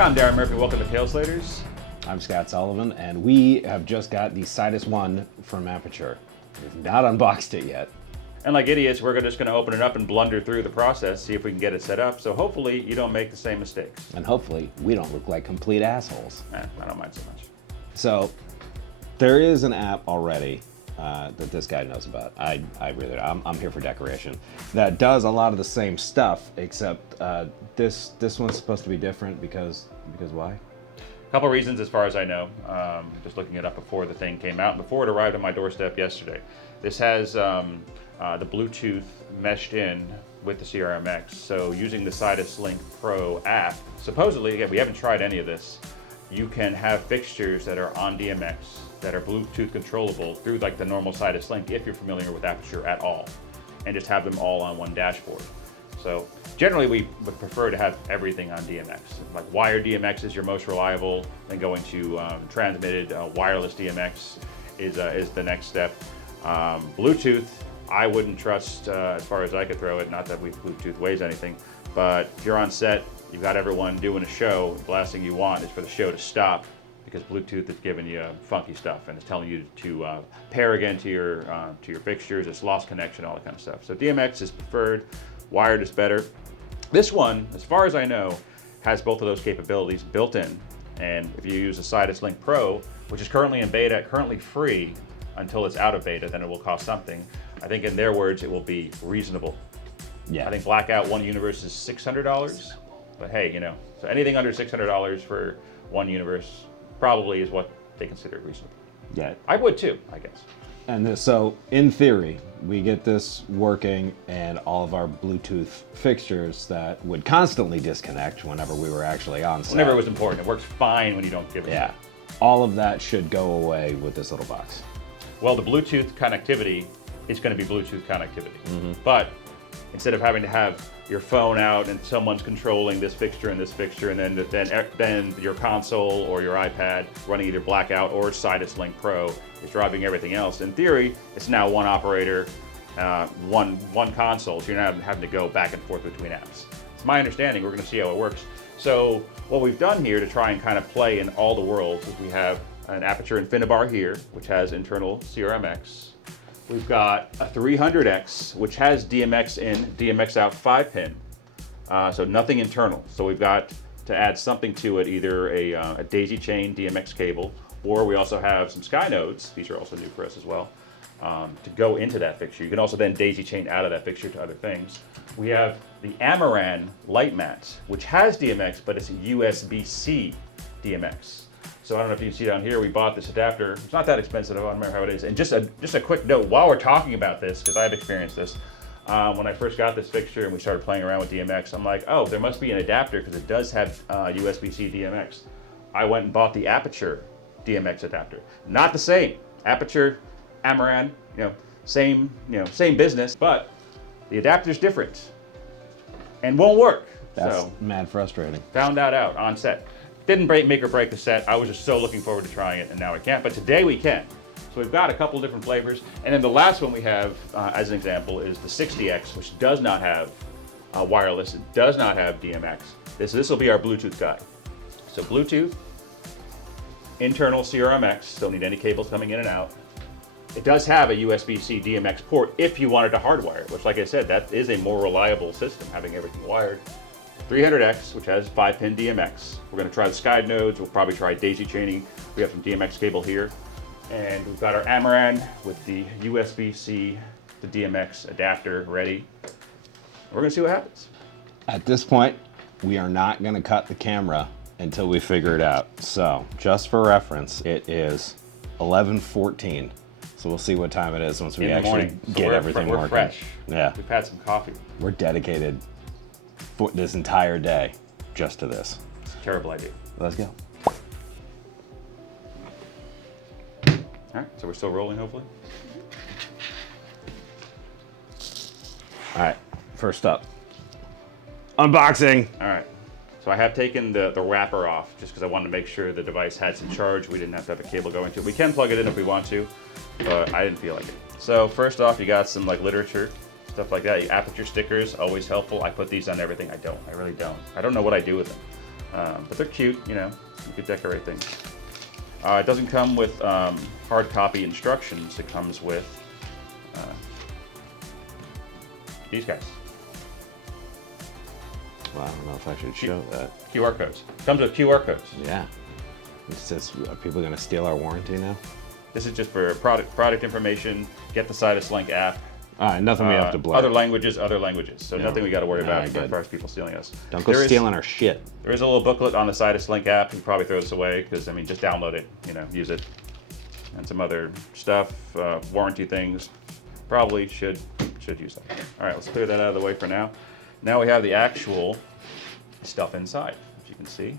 Yeah, I'm Darren Murphy. Welcome to Tailslaters. I'm Scott Sullivan, and we have just got the Sidus One from Aputure. We've not unboxed it yet. And like idiots, we're just going to open it up and blunder through the process, see if we can get it set up. So hopefully you don't make the same mistakes. And hopefully we don't look like complete assholes. I don't mind so much. So there is an app already that this guy knows about. I really, I'm here for decoration. That does a lot of the same stuff, except this one's supposed to be different because why? A couple reasons as far as I know. Just looking it up before the thing came out, and before it arrived on my doorstep yesterday. This has the Bluetooth meshed in with the CRMX. So using the Sidus Link Pro app, supposedly, again, we haven't tried any of this, you can have fixtures that are on DMX that are Bluetooth controllable through like the normal Sidus Link, if you're familiar with Aputure at all, and just have them all on one dashboard. So generally we would prefer to have everything on DMX. Like wired DMX is your most reliable, then going to transmitted wireless DMX is the next step. Bluetooth, I wouldn't trust as far as I could throw it, not that Bluetooth weighs anything, but if you're on set, you've got everyone doing a show, the last thing you want is for the show to stop because Bluetooth is giving you funky stuff and it's telling you to pair again to your fixtures, it's lost connection, all that kind of stuff. So DMX is preferred, wired is better. This one, as far as I know, has both of those capabilities built in, and if you use the Sidus Link Pro, which is currently in beta, currently free until it's out of beta, then it will cost something. I think in their words, it will be reasonable. Yeah. I think Blackout One Universe is $600, but hey, you know, so anything under $600 for one universe probably is what they consider reasonable. Yeah. I would too, I guess. And so in theory, we get this working and all of our Bluetooth fixtures that would constantly disconnect whenever we were actually on set. Whenever it was important. It works fine when you don't give it. Yeah. All of that should go away with this little box. Well, the Bluetooth connectivity is going to be Bluetooth connectivity. But instead of having to have your phone out and someone's controlling this fixture and then your console or your iPad running either Blackout or Sidus Link Pro is driving everything else. In theory, it's now one operator, one console, so you're not having to go back and forth between apps. It's my understanding. We're going to see how it works. So what we've done here to try and kind of play in all the worlds is we have an Aputure Infinibar here, which has internal CRMX. We've got a 300X, which has DMX in, DMX out 5-pin, so nothing internal. So we've got to add something to it, either a daisy chain DMX cable, or we also have some Sky nodes, these are also new for us as well, to go into that fixture. You can also then daisy chain out of that fixture to other things. We have the Amaran light mat, which has DMX, but it's a USB-C DMX. So I don't know if you can see down here, we bought this adapter. It's not that expensive, I don't remember how it is. And just a quick note, while we're talking about this, because I've experienced this, when I first got this fixture and we started playing around with DMX, I'm like, oh, there must be an adapter because it does have USB-C DMX. I went and bought the Aputure DMX adapter. Not the same. Aputure, Amaran, same business, but the adapter's different and won't work. That's mad frustrating. Found that out on set. Didn't make or break the set. I was just so looking forward to trying it, and now I can't. But today we can. So we've got a couple different flavors, and then the last one we have, as an example, is the 60X, which does not have wireless. It does not have DMX. This will be our Bluetooth guy. So Bluetooth, internal CRMX. Don't need any cables coming in and out. It does have a USB-C DMX port if you wanted to hardwire it, which, like I said, that is a more reliable system, having everything wired. 300X, which has 5-pin DMX. We're going to try the Sky nodes. We'll probably try daisy chaining. We have some DMX cable here. And we've got our Amaran with the USB-C, the DMX adapter ready. We're going to see what happens. At this point, we are not going to cut the camera until we figure it out. So, just for reference, it is 11:14. So we'll see what time it is once we actually get everything working. We're fresh. Yeah. We've had some coffee. We're dedicated for this entire day just to this. It's a terrible idea. Let's go. All right, so we're still rolling, hopefully. All right, first up, unboxing. All right, so I have taken the wrapper off just because I wanted to make sure the device had some charge. We didn't have to have a cable going to it. We can plug it in if we want to, but I didn't feel like it. So first off, you got some like literature, stuff like that. Aputure stickers, always helpful. I put these on everything. I really don't. I don't know what I do with them. But they're cute, you know, you could decorate things. It doesn't come with hard copy instructions. It comes with these guys. Well, I don't know if I should show that. QR codes. Comes with QR codes. Yeah. It says, are people going to steal our warranty now? This is just for product information. Get the Sidus Link app. All right, nothing we have to blur. Other languages. So Yeah. nothing we got to worry about good. as far as people stealing us. Don't go stealing our shit. There is a little booklet on the Sidus Link app. You can probably throw this away because, I mean, just download it, you know, use it. And some other stuff, warranty things. Probably should use that. All right, let's clear that out of the way for now. Now we have the actual stuff inside, as you can see.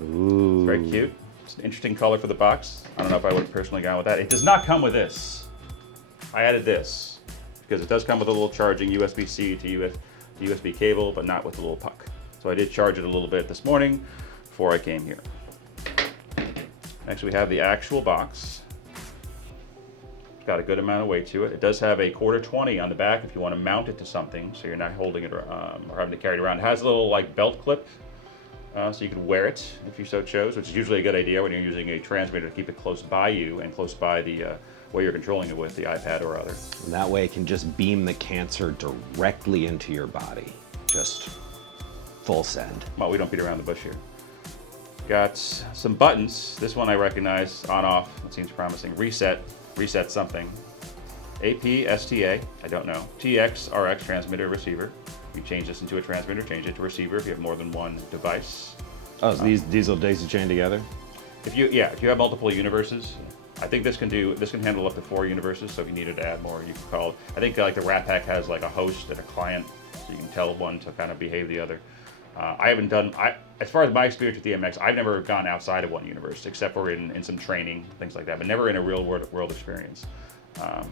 Ooh. It's very cute. It's an interesting color for the box. I don't know if I would have personally gone with that. It does not come with this. I added this because it does come with a little charging USB-C to USB cable, but not with the little puck. So I did charge it a little bit this morning before I came here. Next we have the actual box. It's got a good amount of weight to it. It does have a 1/4-20 on the back if you want to mount it to something, so you're not holding it or having to carry it around. It has a little like belt clip, so you could wear it if you so chose, which is usually a good idea when you're using a transmitter to keep it close by you and close by the way you're controlling it with, the iPad or other. And that way it can just beam the cancer directly into your body. Just full send. Well, we don't beat around the bush here. Got some buttons. This one I recognize, on off, it seems promising. Reset something. AP, STA, I don't know. TX, RX, transmitter, receiver. You change this into a transmitter, change it to receiver if you have more than one device. Oh, so these will daisy chain together? If you have multiple universes, I think this can handle up to 4 universes, so if you needed to add more, you can call it. I think like the Rat Pack has like a host and a client, so you can tell one to kind of behave the other. I haven't done, as far as my experience with DMX, I've never gone outside of one universe, except for in some training, things like that, but never in a real world experience.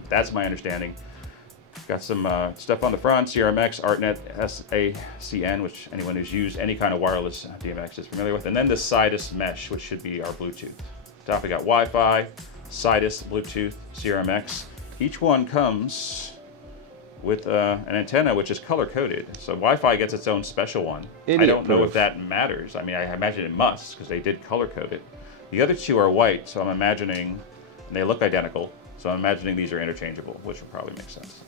That's my understanding. Got some stuff on the front, CRMX, ArtNet, SACN, which anyone who's used any kind of wireless DMX is familiar with, and then the Sidus Mesh, which should be our Bluetooth. Top we got Wi-Fi, Sidus, Bluetooth, CRMX. Each one comes with an antenna which is color-coded. So Wi-Fi gets its own special one. I don't know if that matters. I mean, I imagine it must, because they did color-code it. The other two are white, so I'm imagining, and they look identical, so I'm imagining these are interchangeable, which would probably make sense.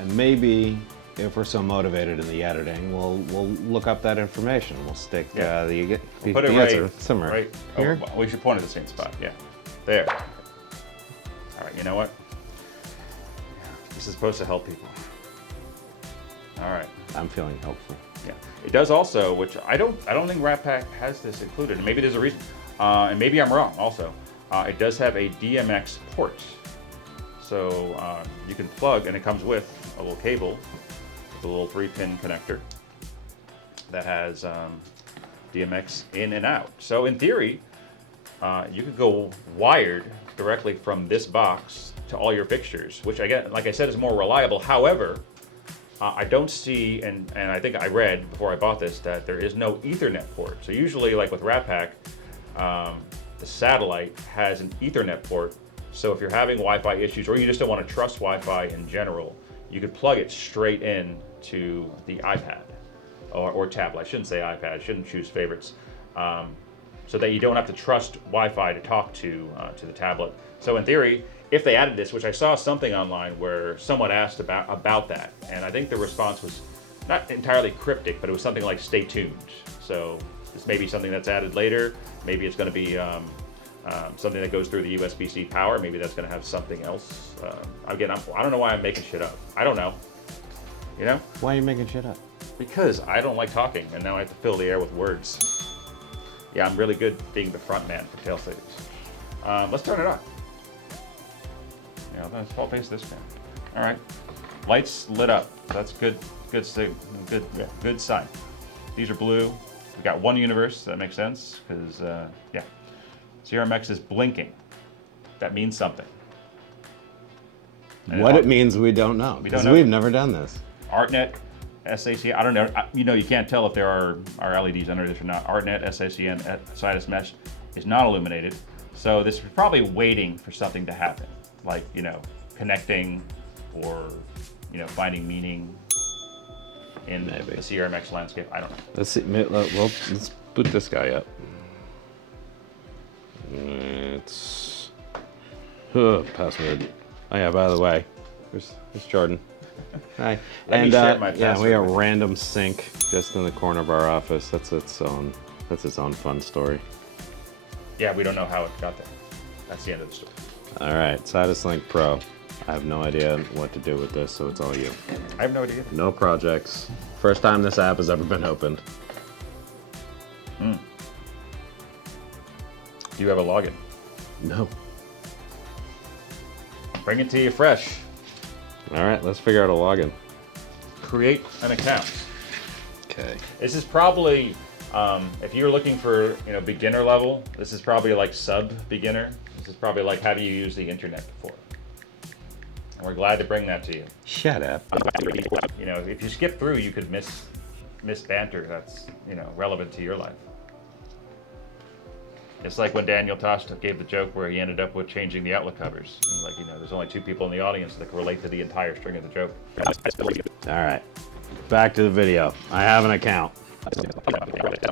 And maybe, if we're so motivated in the editing, we'll look up that information. We'll stick We'll put it answer somewhere. right Here? Oh, well, we should point at the same spot, yeah. There. All right, you know what? This is supposed to help people. All right. I'm feeling hopeful. Yeah. It does also, which I don't think Rat Pack has this included, and maybe there's a reason, and maybe I'm wrong also. It does have a DMX port. So you can plug, and it comes with a little cable, with a little 3-pin connector that has DMX in and out. So in theory, you could go wired directly from this box to all your fixtures, which again, like I said, is more reliable. However, I don't see, and I think I read before I bought this, that there is no Ethernet port. So usually, like with Rat Pack, the satellite has an Ethernet port. So if you're having Wi-Fi issues, or you just don't want to trust Wi-Fi in general, you could plug it straight in to the iPad or tablet. I shouldn't say iPad. I shouldn't choose favorites. So that you don't have to trust Wi-Fi to talk to the tablet. So in theory, if they added this, which I saw something online where someone asked about that, and I think the response was not entirely cryptic, but it was something like "stay tuned." So this may be something that's added later. Maybe it's going to be something that goes through the USB-C power. Maybe that's going to have something else. Again, I don't know why I'm making shit up. I don't know. You know? Why are you making shit up? Because I don't like talking, and now I have to fill the air with words. Yeah, I'm really good being the front man for Tailslaters. Let's turn it on. Yeah, let's fall face this guy. All right, lights lit up. That's good sign. These are blue. We got one universe. That makes sense because yeah, CRMX is blinking. That means something. And what it means, we don't know because we've never done this. ArtNet, SACN. I don't know. You know, you can't tell if there are LEDs under this or not. ArtNet, SACN, Sidus Mesh is not illuminated. So this is probably waiting for something to happen, like, you know, connecting or, you know, finding meaning. in Maybe. the CRMX landscape. I don't know. Let's see. Well, let's boot this guy up. It's password. Oh yeah. By the way, there's Jordan. Hi. Let me share my yeah, we password got a with you. random sink just in the corner of our office. That's its own fun story. Yeah, we don't know how it got there. That's the end of the story. All right, Sidus Link Pro. I have no idea what to do with this, so it's all you. I have no idea. No projects. First time this app has ever been opened. Do you have a login? No. Bring it to you fresh. All right, let's figure out a login. Create an account. Okay. This is probably, if you're looking for beginner level, this is probably like sub-beginner. This is probably like how do you use the internet before. And we're glad to bring that to you. Shut up. If you skip through, you could miss banter that's relevant to your life. It's like when Daniel Tosh gave the joke where he ended up with changing the Outlook covers. And there's only 2 people in the audience that can relate to the entire string of the joke. All right, back to the video. I have an account.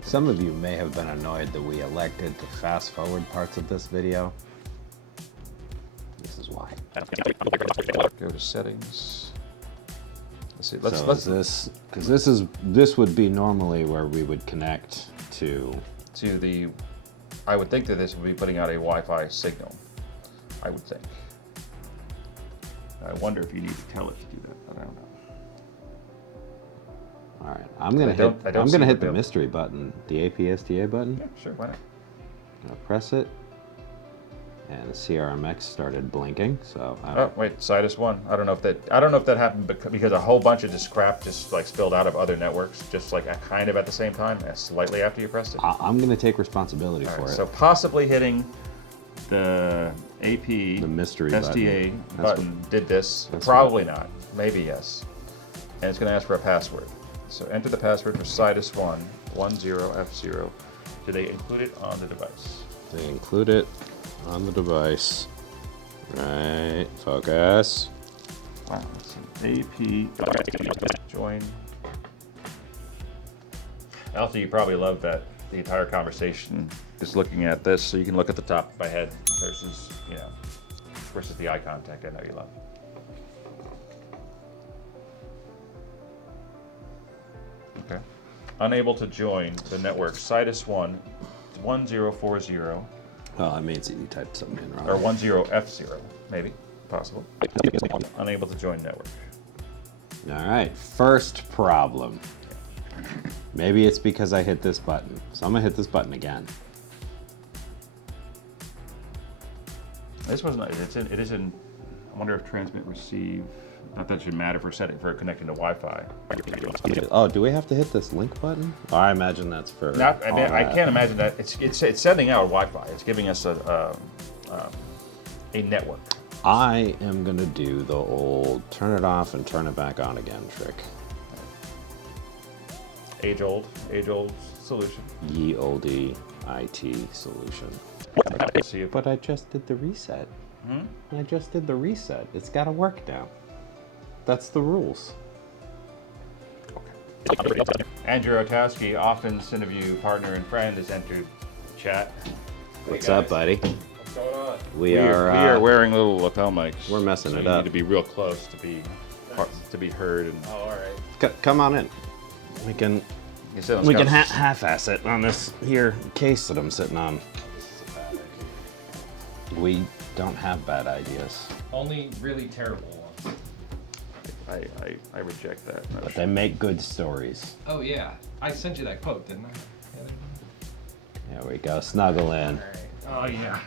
Some of you may have been annoyed that we elected to fast forward parts of this video. This is why. Go to settings. Let's see. This would be normally where we would connect to the. I would think that this would be putting out a Wi-Fi signal. I would think. I wonder if you need to tell it to do that, but I don't know. All right, I'm gonna hit the mystery button, the APSTA button. Yeah, sure. Why not? I'm gonna press it, and the CRMX started blinking. So. Oh wait, Sidus One. I don't know if that happened because a whole bunch of this crap just like spilled out of other networks, just like kind of at the same time, slightly after you pressed it. I'm gonna take responsibility for it. So possibly hitting the AP, the mystery STA button did this. Probably not. Maybe yes. And it's going to ask for a password. So enter the password for Sidus One 10F0. Do they include it on the device? They include it on the device. Right. Focus. Wow. Let's see. AP join. Also, you probably love that the entire conversation is looking at this, so you can look at the top of my head versus the eye contact I know you love. Okay. Unable to join the network. Sidus One 1040. Oh, that means that you typed something in wrong. Or 10F0, maybe, possible. Unable to join network. All right, first problem. Maybe it's because I hit this button. So I'm gonna hit this button again. This was not. It is in. I wonder if transmit receive. Not that should matter for connecting to Wi-Fi. Oh, do we have to hit this link button? Oh, I imagine that's for. I can't imagine that. It's sending out Wi-Fi. It's giving us a network. I am gonna do the old turn it off and turn it back on again trick. Age old solution. Ye olde IT solution. See if But I just did the reset. I just did the reset. It's got to work now. That's the rules. Andrew Otowski, often Cineview partner and friend, has entered the chat. What's up, buddy? What's going on? We are wearing little lapel mics. we're messing so it you up. need to be real close to be heard. And Oh, all right. Come on in. We can you sit on we can Scout's- half-ass it on this here case that I'm sitting on. This is a bad idea. We don't have bad ideas, Only really terrible ones. I reject that. but they make good stories. Oh, yeah. I sent you that quote, didn't I? There we go. Snuggle in. All right. Oh, yeah.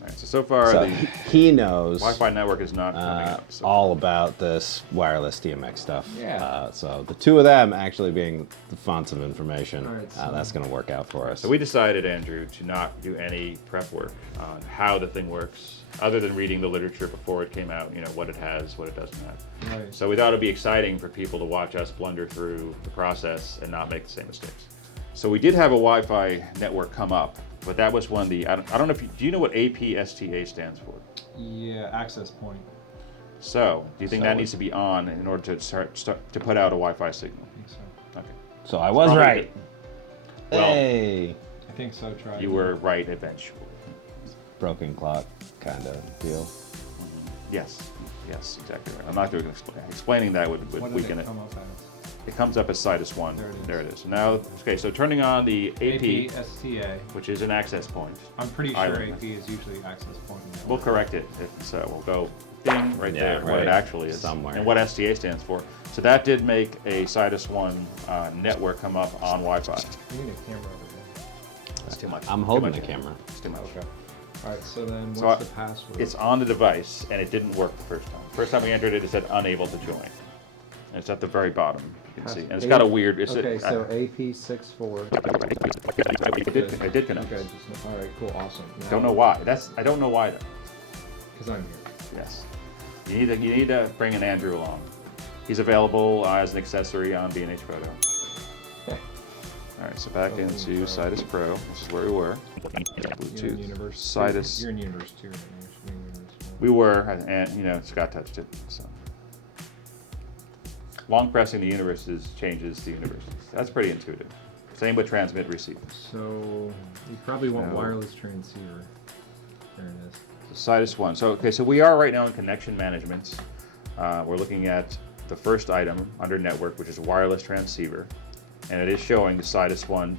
All right, so far So the he knows Wi-Fi network is not coming up. So all about this wireless DMX stuff. Yeah. So the two of them actually being the fonts of information, All right, so- that's going to work out for us. So we decided, Andrew, to not do any prep work on how the thing works, other than reading the literature before it came out, what it has, what it doesn't have. Right. So we thought it'd be exciting for people to watch us blunder through the process and not make the same mistakes. So we did have a Wi-Fi network come up, but that was one I don't know if do you know what APSTA stands for? Yeah, access point. So, do you think that So needs to be on in order to start to put out a Wi-Fi signal? I think so. Okay. So I was Probably right. Well, Hey. I think so. Try. You were right eventually. Broken clock kind of deal. Yes. Yes, exactly right. I'm not going to explaining that would What did weaken it it. come up as? It comes up as Sidus One. There it is. So now, okay, so turning on the AP, STA. which is an access point. I'm pretty I sure don't know. AP is usually access point. in the We'll network. correct it. So we'll go ding right Yeah, there, what right. it actually is, Somewhere. and what STA stands for. So that did make a Sidus One network come up on Wi-Fi. You need a camera over here. That's too much. I'm Too holding much. the camera. It's too much. Okay. All right. So then, So what's the password? It's on the device, and it didn't work the first time. First time we entered it, it said unable to join. And it's at the very bottom, you can see. And it's got a weird. It's Okay, so AP64. it did connect. Okay, all right, cool, awesome. Don't know why. I don't know why though. Because I'm here. Yes. You need to bring an Andrew along. He's available as an accessory on B&H Photo. All right, so back into Sidus Pro. This is where we were. You're in Bluetooth. universe. Sidus. You're in universe 2. Right? You're in universe 1. We were, and you know, Scott touched it. So long pressing the universes changes the universes. That's pretty intuitive. Same with transmit receive. So you probably want No. wireless transceiver. There it is. Sidus One. So okay, so we are right now in connection management. We're looking at the first item under network, which is a wireless transceiver, and it is showing the Sidus One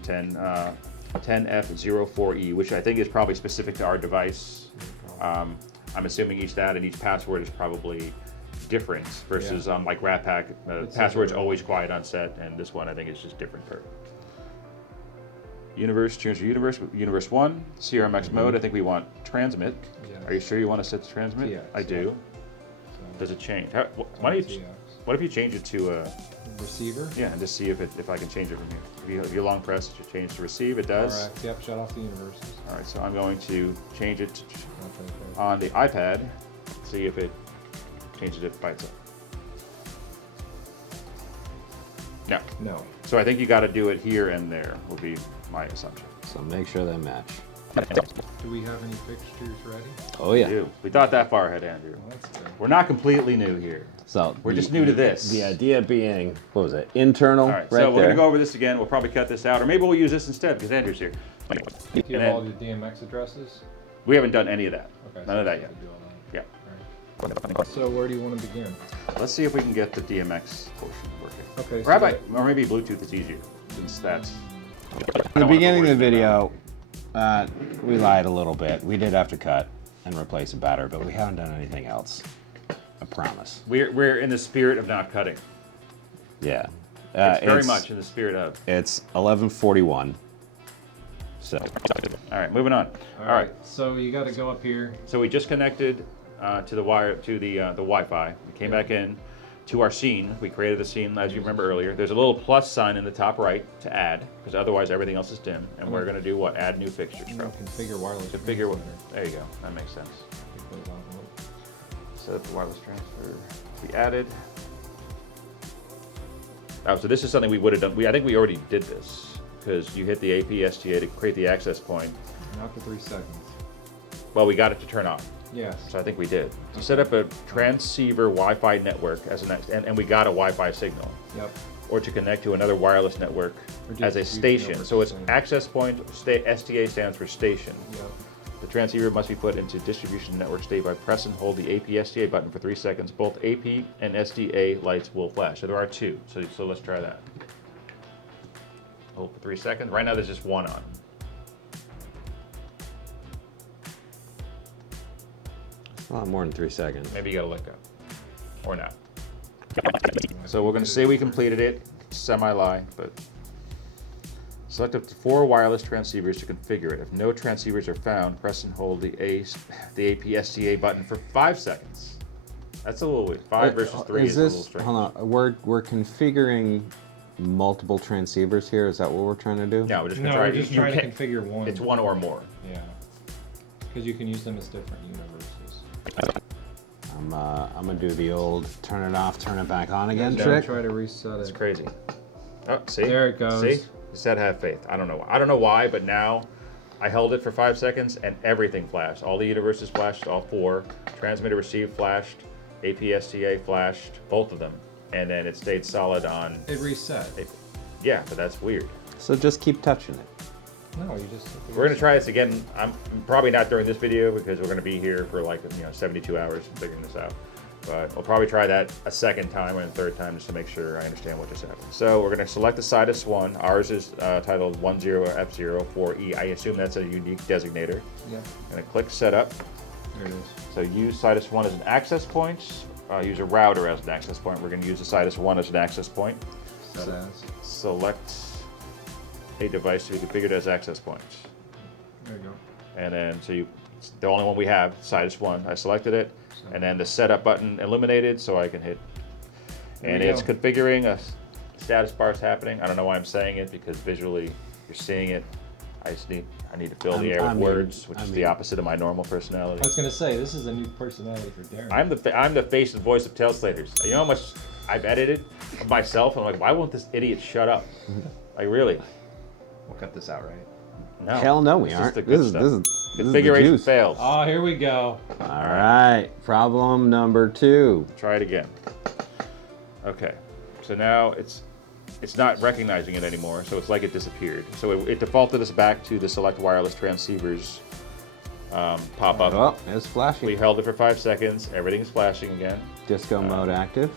10F04E, which I think is probably specific to our device. I'm assuming each that and each password is probably different versus like Rat Pack, password's always quiet on set, and this one I think is just different per. Universe, change to universe 1, CRMX mode, I think we want transmit. Yes. Are you sure you want to set to transmit? Yes. I do. So Does it change? Why don't you, what if you change it to, receiver? yeah, and just see if I can change it from here. If you long press it, you change to receive, it does. Correct. Yep, shut off the universes. All right, so I'm going to change it Okay. on the iPad, see if it changes it by itself. No. No. So I think you got to do it here and there, would be my assumption. So make sure they match. Do we have any fixtures ready? Oh yeah. We thought that far ahead, Andrew. Well, that's good. We're not completely new here. So We're just new to this. The idea being, what was it? Internal, All right, right so we're there. going to go over this again. We'll probably cut this out, or maybe we'll use this instead because Andrew's here. Do you And have all then- the DMX addresses? We haven't done any of that. Okay. None of that so yet. we do all that. Yeah. All right. So where do you want to begin? Let's see if we can get the DMX portion working. Okay. Or, so or maybe Bluetooth is easier, since that's. In the beginning of the video, we lied a little bit. We did have to cut and replace a battery, but we haven't done anything else. I promise. We're in the spirit of not cutting. Yeah. It's very much in the spirit of. It's 11:41. So. All right, moving on. All right. So you got to go up here. So we just connected to the wire to the Wi-Fi. We came back in to our scene. We created a scene, as you remember earlier. There's a little plus sign in the top right to add, because otherwise everything else is dim. And we're going to do what? Add new fixtures. You know, configure wireless. Configure what? transmitter. There you go. That makes sense. Take those out. Set up the wireless transfer. We added. Oh, so this is something we would have done. I think we already did this because you hit the AP STA to create the access point. Not for 3 seconds. Well, we got it to turn on. Yes. So I think we did. To set up a transceiver Wi-Fi network as an and we got a Wi-Fi signal, Yep. or to connect to another wireless network Or as a distribution station. network, So it's same. access point. STA stands for station. Yep. The transceiver must be put into distribution network state by press and hold the AP STA button for 3 seconds. Both AP and SDA lights will flash. So there are 2. So let's try that. Hold for 3 seconds. Right now there's just 1 on. A lot more than 3 seconds. Maybe you gotta let go. Or not. So we're gonna say we completed it. Semi-lie, but select up to 4 wireless transceivers to configure it. If no transceivers are found, press and hold the AP STA button for 5 seconds. That's a little weird. 5 versus 3 is a little strange. Hold on, we're configuring multiple transceivers here. Is that what we're trying to do? No, we're just gonna No, try. we're just you trying to can't- configure one. It's 1 or more. Yeah. Because you can use them as different universes. I'm gonna do the old turn it off, turn it back on again Then trick. try to reset It's it. crazy. Oh, see? There it goes. See? You said have faith. I don't know. I don't know why, but now I held it for 5 seconds and everything flashed. All the universes flashed, all 4. Transmitter received flashed. APSTA flashed, both of them, and then it stayed solid on. It reset. Yeah, but that's weird. So just keep touching it. No, you just. We're gonna try this again. I'm probably not during this video because we're gonna be here for like 72 hours figuring this out. But we'll probably try that a second time and a third time just to make sure I understand what just happened. So we're gonna select the Sidus One. Ours is titled 10F04E. I assume that's a unique designator. Yeah. Gonna click Setup. There it is. So use Sidus One as an access point. Use a router as an access point. We're gonna use the Sidus One as an access point. Set as. Select a device to be configured as access points. There you go. And then, the only one we have, Sidus One. I selected it, and then the setup button illuminated, so I can hit. And it's configuring. A status bar is happening. I don't know why I'm saying it because visually you're seeing it. I need to fill the air with words, which is the opposite of my normal personality. I was gonna say this is a new personality for Darren. I'm the face and voice of Tailslaters. You know how much I've edited of myself? I'm like, why won't this idiot shut up? Like, really? We'll cut this out, right? No. Hell no, we This aren't. is the good stuff. This is the Configuration juice. failed. Oh, here we go. All right, problem number 2. Try it again. Okay, so now it's not recognizing it anymore, so it's like it disappeared. So it defaulted us back to the select wireless transceivers pop-up. Oh, it's flashing. We held it for 5 seconds. Everything's flashing again. Disco mode active.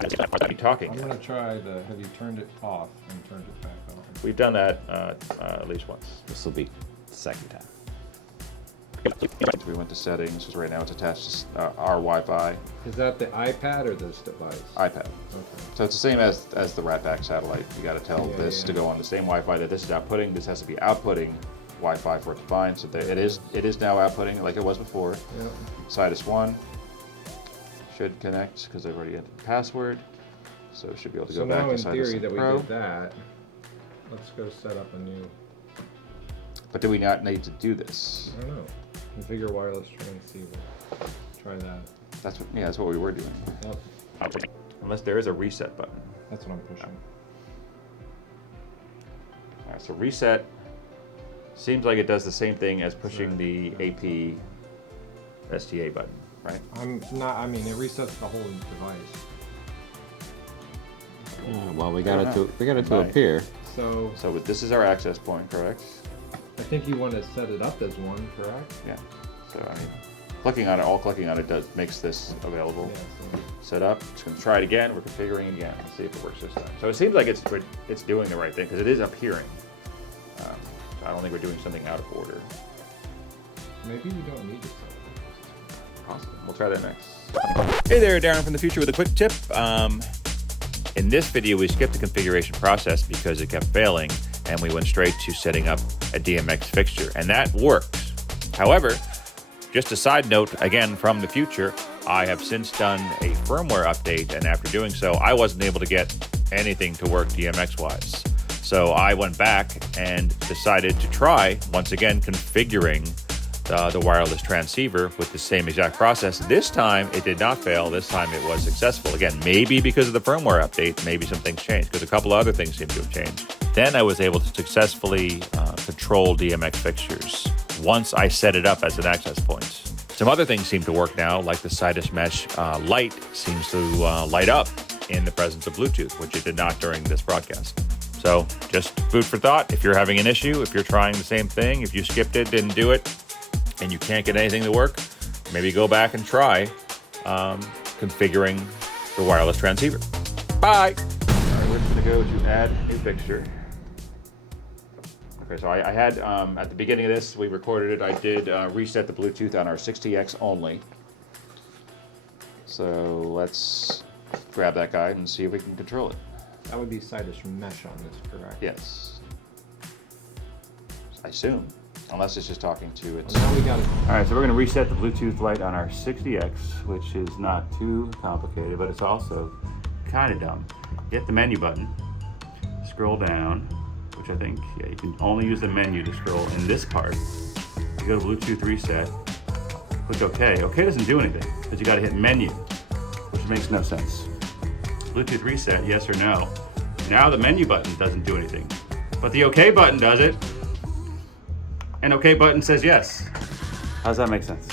Are you talking? I'm gonna try have you turned it off and turned it back on? We've done that at least once. This will be the second time. We went to settings, because right now it's attached to our Wi-Fi Is that the iPad or this device? iPad. Okay. So it's the same as the Ratback satellite. You got to tell Yeah, this yeah. to go on the same Wi-Fi that this is outputting. This has to be outputting Wi-Fi for it to find. So it is now outputting like it was before. Yep. Sidus One should connect because I've already entered the password. So it should be able to So go back now to in Sidus theory Link that we Pro. did that, let's go set up a new, But do we not need to do this? I don't know, configure wireless transceiver. Try that. That's what we were doing. Yep. Unless there is a reset button. That's what I'm pushing. All right, so reset seems like it does the same thing as pushing the AP STA button, right? I'm not. I mean, it resets the whole device. Well, we got it to Right. appear. So So this is our access point, correct? I think you want to set it up as one, correct? Yeah. So I mean, clicking on it makes this available. Yeah. Set up. Just gonna try it again. We're configuring again. Let's see if it works this time. So it seems like it's doing the right thing because it is appearing. So I don't think we're doing something out of order. So maybe we don't need to set it. Awesome. We'll try that next. Hey there, Darren from the future with a quick tip. In this video, we skipped the configuration process because it kept failing, and we went straight to setting up a DMX fixture, and that works. However, just a side note, again, from the future, I have since done a firmware update, and after doing so, I wasn't able to get anything to work DMX-wise. So I went back and decided to try, once again, configuring the wireless transceiver with the same exact process. This time, it did not fail. This time, it was successful. Again, maybe because of the firmware update, maybe some things changed, because a couple of other things seem to have changed. Then I was able to successfully control DMX fixtures once I set it up as an access point. Some other things seem to work now, like the Sidus Mesh light seems to light up in the presence of Bluetooth, which it did not during this broadcast. So just food for thought. If you're having an issue, if you're trying the same thing, if you skipped it, didn't do it, and you can't get anything to work, maybe go back and try configuring the wireless transceiver. Bye. All right, we're going to go to add a fixture. Okay, so I had, at the beginning of this, we recorded it, I did reset the Bluetooth on our 60X only. So let's grab that guy and see if we can control it. That would be Sidus Mesh on this, correct? Yes. I assume, unless it's just talking to its... Well, now we got it. All right, so we're going to reset the Bluetooth light on our 60X, which is not too complicated, but it's also kind of dumb. Hit the menu button, scroll down, which I think, yeah, you can only use the menu to scroll in this part. You go to Bluetooth reset, click OK. OK doesn't do anything, because you got to hit menu, which makes no sense. Bluetooth reset, yes or no. Now the menu button doesn't do anything, but the OK button does it. And OK button says yes. How does that make sense?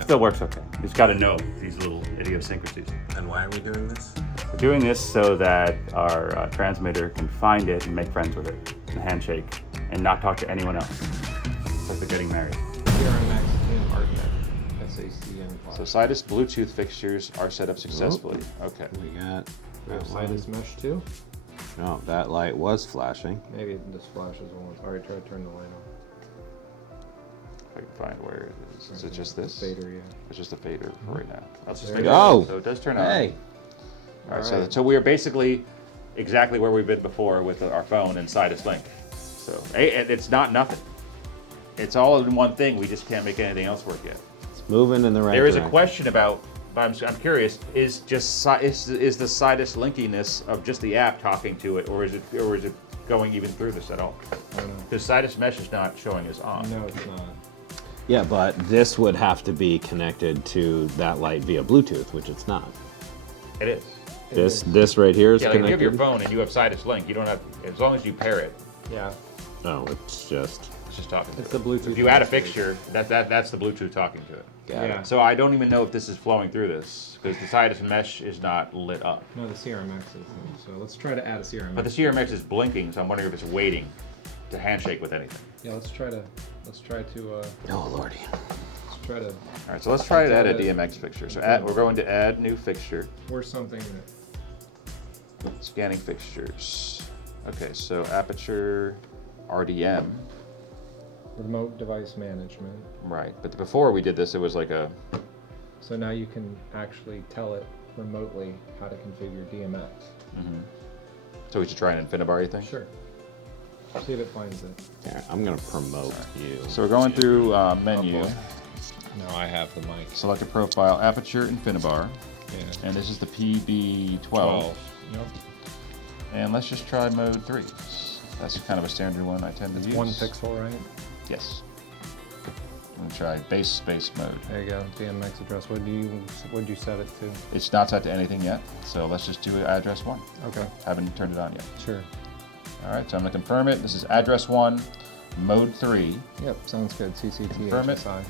Still works okay. just got to know these little idiosyncrasies. And why are we doing this? We're doing this so that our transmitter can find it and make friends with it, and handshake, and not talk to anyone else. It's like they're getting married. CRMX and ArtNet. SACN. So Sidus Bluetooth fixtures are set up successfully. Okay. We got. We have Sidus Mesh too. No, that light was flashing. Maybe this flashes once. All right, try to turn the light on. If I can find where it is. Is it just this? Fader, yeah. It's just a fader for right now. Let's just There make it sure. is. So it does turn on. Hey. All right, Alright. so we are basically exactly where we've been before with our phone and Sidus Link. So it's not nothing. It's all in one thing. We just can't make anything else work yet. It's moving in the right There is a direction. question about, but I'm curious, is the Sidus linkiness of just the app talking to it, or is it going even through this at all? I don't know. Because Sidus Mesh is not showing us on. No, it's not. Yeah, but this would have to be connected to that light via Bluetooth, which it's not. It is. This right here is Yeah, like if you connected. have your phone and you have Sidus Link, you don't have, as long as you pair it, Yeah. Oh, it's just. it's just talking to It's it. the Bluetooth. If you add a interface. fixture, that's the Bluetooth talking to it. Got Yeah. it. So I don't even know if this is flowing through this, because the Sidus Mesh is not lit up. No, the CRMX is. So let's try to add a CRMX. But the CRMX is blinking, so I'm wondering if it's waiting to handshake with anything. Yeah, let's try to. Oh lordy. Let's try to. All right, so let's try to add a Let's add DMX fixture. So we're going to add new fixture, Or something that. scanning fixtures. Okay, so Aputure RDM, Remote device management. right. But before we did this, it was like a, So now you can actually tell it remotely how to configure DMX. so we should try an InfiniBar, you think? Sure. See if it finds it. Here, I'm gonna promote you. So we're going through menu, No, I have the mic. select a profile, Aputure InfiniBar, Yeah. and this is the PB12. Yep. And let's just try mode 3. That's kind of a standard one I tend to use. 1 pixel, right? Yes. I'm gonna try base space mode. There you go. DMX address. What do you set it to? It's not set to anything yet, so let's just do address 1. Okay. Haven't turned it on yet. Sure. All right, so I'm gonna confirm it. This is address 1, mode 3. Yep. Sounds good. CCT Confirm it. HSI.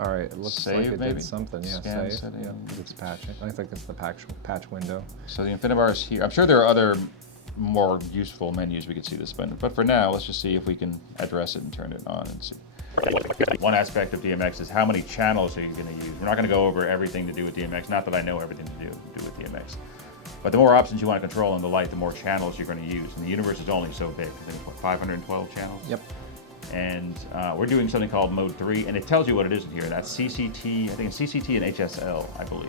All right. It looks Save, like it maybe? did something. Yeah. Scan Save. setting. Yeah. It's patching. I think it's the patch window. So the InfiniBar is here. I'm sure there are other more useful menus we could see this, but for now, let's just see if we can address it and turn it on and see. One aspect of DMX is how many channels are you going to use. We're not going to go over everything to do with DMX. Not that I know everything to do with DMX. But the more options you want to control on the light, the more channels you're going to use. And the universe is only so big. I think it's what, 512 channels? Yep. And we're doing something called mode 3, and it tells you what it is in here. That's CCT, I think it's CCT and HSL, I believe.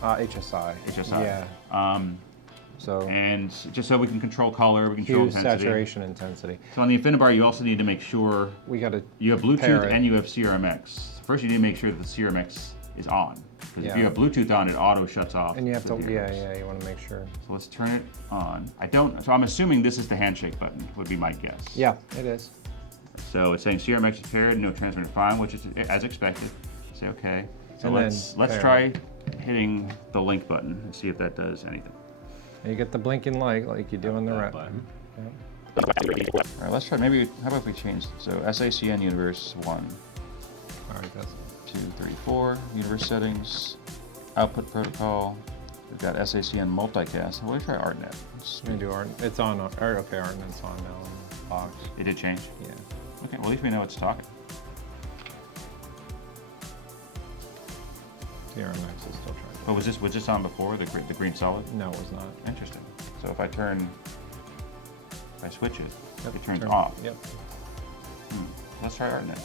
HSI. HSI. Yeah. So And just so we can control color, we can control hue, intensity. saturation, intensity. So on the InfiniBar, you also need to make sure We got to. you have Pair Bluetooth it. and you have CRMX. First, you need to make sure that the CRMX is on. Because if Yeah. you have Bluetooth on, it auto shuts off. And you have to. the Yeah. DMX. Yeah. You want to make sure. So let's turn it on. So I'm assuming this is the handshake button, would be my guess. Yeah. It is. So it's saying CRMX is paired, no transmitter fine, which is as expected. Say okay. So And then let's pair. try hitting the link button and see if that does anything. And you get the blinking light like you do on the right. button. Yeah. All right, let's try. Maybe how about if we change? So SACN universe 1, All right. That's. 2, 3, 4. Universe settings, output protocol. We've got SACN multicast. What do we try ArtNet? I'm gonna do art. It's on. Okay, ArtNet's on now in the box. It did change. Yeah. Okay, well at least we know it's talking. CRMX is still trying. Oh, was this on before the green solid? No, it was not. Interesting. So if I switch it, Yep, it turns turn- off. Yep. Let's try ArtNet.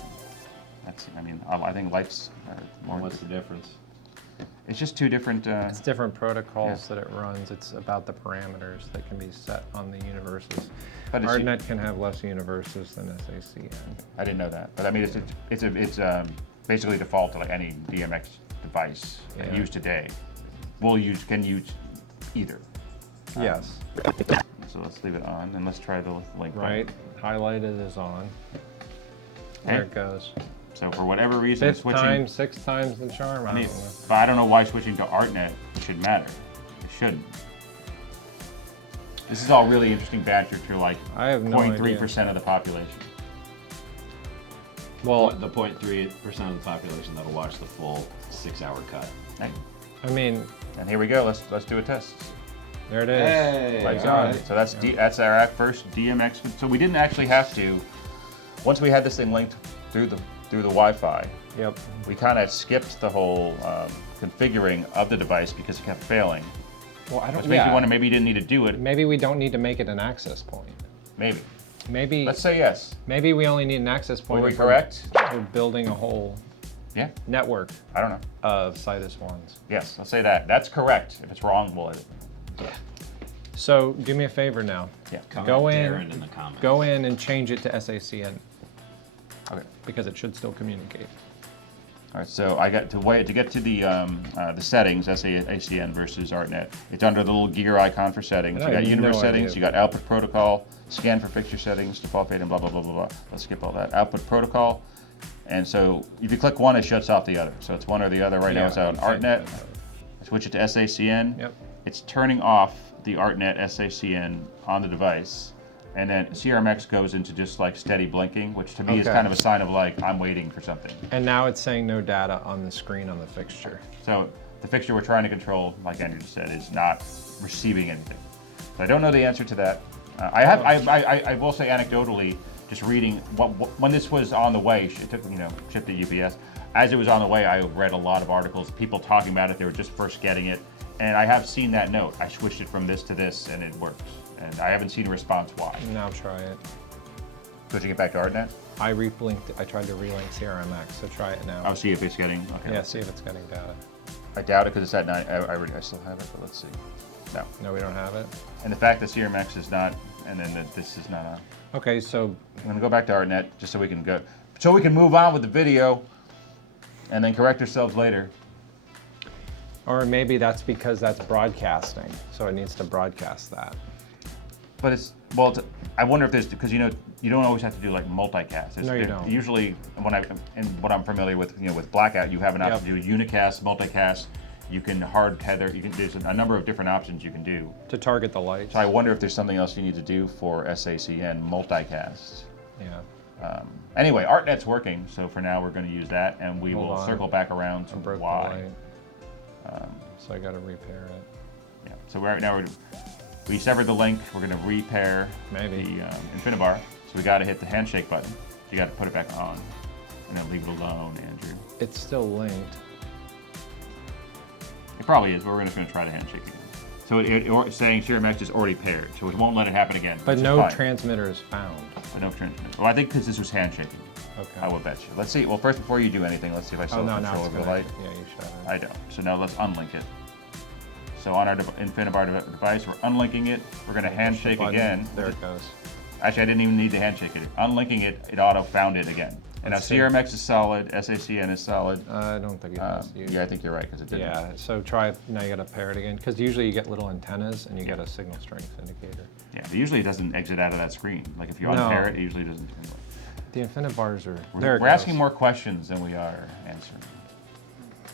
I think lights are more. What's the difference? It's just two different. It's different protocols Yeah. that it runs. It's about the parameters that can be set on the universes. But it's- ArtNet can have less universes than SACN. I didn't know that, but I mean it's basically default to like any DMX device Yeah. used today. Can use either. Yes. So let's leave it on and let's try the link. button. Right. Highlighted is on. There it goes. So for whatever reason, Fifth time, 6 times the charm. I don't know. But I don't know why switching to ArtNet should matter. It shouldn't. This is all really interesting banter to like I have no 0.3% of the population. Well, the 0.3% of the population that'll watch the full 6-hour cut. Hey, I mean, and here we go. Let's do a test. there it is. Hey, Lights all on. right. So that's our first DMX. So we didn't actually have to. Once we had this thing linked through the Wi-Fi, Yep. we kind of skipped the whole configuring of the device because it kept failing. Well, I don't. Which makes you wonder, maybe you didn't need to do it. Maybe we don't need to make it an access point. Maybe. Maybe. Let's say yes. Maybe we only need an access point. Were we if we're- correct? We're building a whole Yeah. network I don't know. of Sidus Ones. Yes, I'll say that. That's correct. If it's wrong, we'll edit. So do me a favor now. Yeah. Comment Go in. Darren in the comments. Go in and change it to SACN Okay. because it should still communicate. All right. So I got to get to the settings, SACN versus ArtNet. It's under the little gear icon for settings. And You I got have universe no settings. idea. You got output protocol. Scan for fixture settings, default fade, and blah blah blah blah blah. Let's skip all that. Output protocol. And so if you click one, it shuts off the other. So it's one or the other. Right now it's out on ArtNet. Switch it to SACN. Yep. It's turning off the ArtNet SACN on the device. And then CRMX goes into just like steady blinking, which to me is Okay. kind of a sign of like, I'm waiting for something. And now it's saying no data on the screen on the fixture. So the fixture we're trying to control, like Andrew just said, is not receiving anything. So I don't know the answer to that. I will say anecdotally, just reading, when this was on the way, it took, shipped to UPS. As it was on the way, I read a lot of articles, people talking about it, they were just first getting it. And I have seen that note. I switched it from this to this and it works. And I haven't seen a response why. Now try it. Switching it back to ArtNet? I tried to relink CRMX, so try it now. I'll see if it's getting, okay. Yeah, see if it's getting data. I doubt it because it's at 9, I still have it, but let's see. No. No, we don't have it. And the fact that CRMX is not, and then that this is not on. Okay, so I'm gonna go back to ArtNet just so we can move on with the video and then correct ourselves later. or maybe that's because that's broadcasting, so it needs to broadcast that. But I wonder if there's, because you don't always have to do like multicast. No, you don't. Usually, what I'm familiar with, with Blackout, you have an option to do unicast, multicast. You can hard tether. There's a number of different options you can do. To target the lights. So I wonder if there's something else you need to do for SACN multicast. Yeah. Anyway, ArtNet's working, so for now we're going to use that, and we Hold will on. circle back around to I broke the why. light. So I gotta repair it. Yeah. So right now we severed the link. We're going to repair Maybe. the InfiniBar. So we got to hit the handshake button. You got to put it back on, and then leave it alone, Andrew. It's still linked. It probably is, but we're just going to try the handshake again. So it's saying CRMX is already paired, so it won't let it happen again. But which is no fine. transmitter is found. But no transmitter. Well, I think because this was handshaking. Okay. I will bet you. Let's see. Well, first, before you do anything, let's see if I still Oh, no, have now control it's over the light. connected. Yeah, you shut it. I don't. So now let's unlink it. So on our InfiniBar device, we're unlinking it. We're going to handshake Button. again. There it goes. Actually, I didn't even need to handshake it. Unlinking it, it auto found it again. And now Let's see. CRMX is solid, SACN is solid. I don't think it does. Yeah, I think you're right because it didn't. Yeah, so try it, now you gotta pair it again, because usually you get little antennas and you get a signal strength indicator. Yeah, but usually it doesn't exit out of that screen. Like if you No. unpair it, it usually doesn't. The InfiniBars are, We're, there it we're goes. asking more questions than we are answering.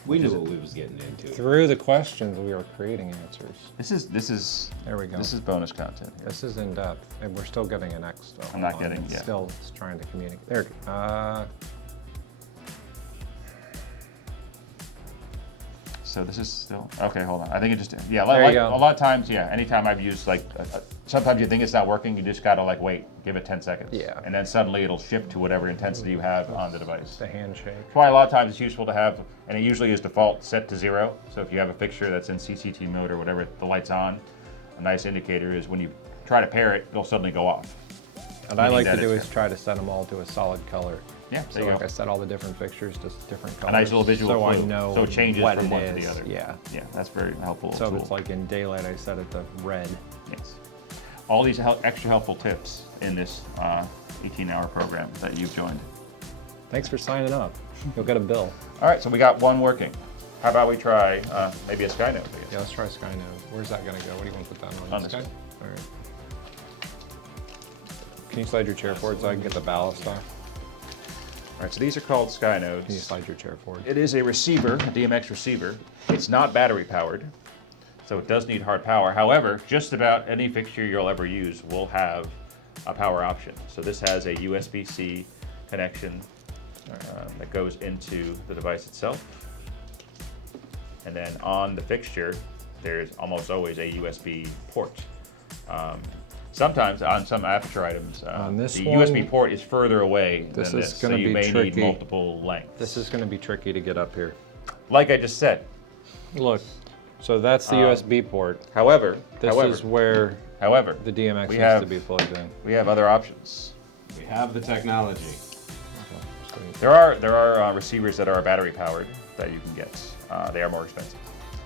We knew what we was getting into. Through the questions, we are creating answers. This is There we go. this is bonus content here. This is in depth, and we're still getting an X though. I'm not Hold on, getting- it's yeah. Still it's trying to communicate. There, So this is still okay. Hold on. I think it just There like you go. a lot of times. Yeah, anytime I've used like sometimes you think it's not working, you just gotta like wait, give it 10 seconds. Yeah. And then suddenly it'll shift to whatever intensity you have on the device. the handshake. That's why a lot of times it's useful to have, and it usually is default set to 0. So if you have a fixture that's in CCT mode or whatever, the light's on. A nice indicator is when you try to pair it, it'll suddenly go off. What I Meaning like to that do it's is try to set them all to a solid color. Yeah, So there you like go. I set all the different fixtures to different colors. A nice little visual so I clue. know So it changes what from it one to the is. other. Yeah. Yeah, that's very helpful. So if tool. it's like in daylight, I set it to red. Yes. All these extra helpful tips in this 18-hour program that you've joined. Thanks for signing up. You'll get a bill. All right, so we got one working. How about we try maybe a Sky Note? I guess. Yeah, let's try Sky Node. Where's that gonna go? What do you want to put that on? On this Sky? one. All right. Can you slide your chair forward so I can get the ballast off? All right, so these are called Sky Can you Nodes. slide your chair forward? It is a receiver, a DMX receiver. It's not battery powered, so it does need hard power. However, just about any fixture you'll ever use will have a power option. So this has a USB-C connection that goes into the device itself. And then on the fixture, there's almost always a USB port. Sometimes on some Aputure items, the USB port is further away than this, so you may need multiple lengths. This is going to be tricky to get up here. Like I just said. Look, so that's the USB port. However, This is where the DMX needs to be plugged in. We have other options. We have the technology. There are receivers that are battery powered that you can get. They are more expensive.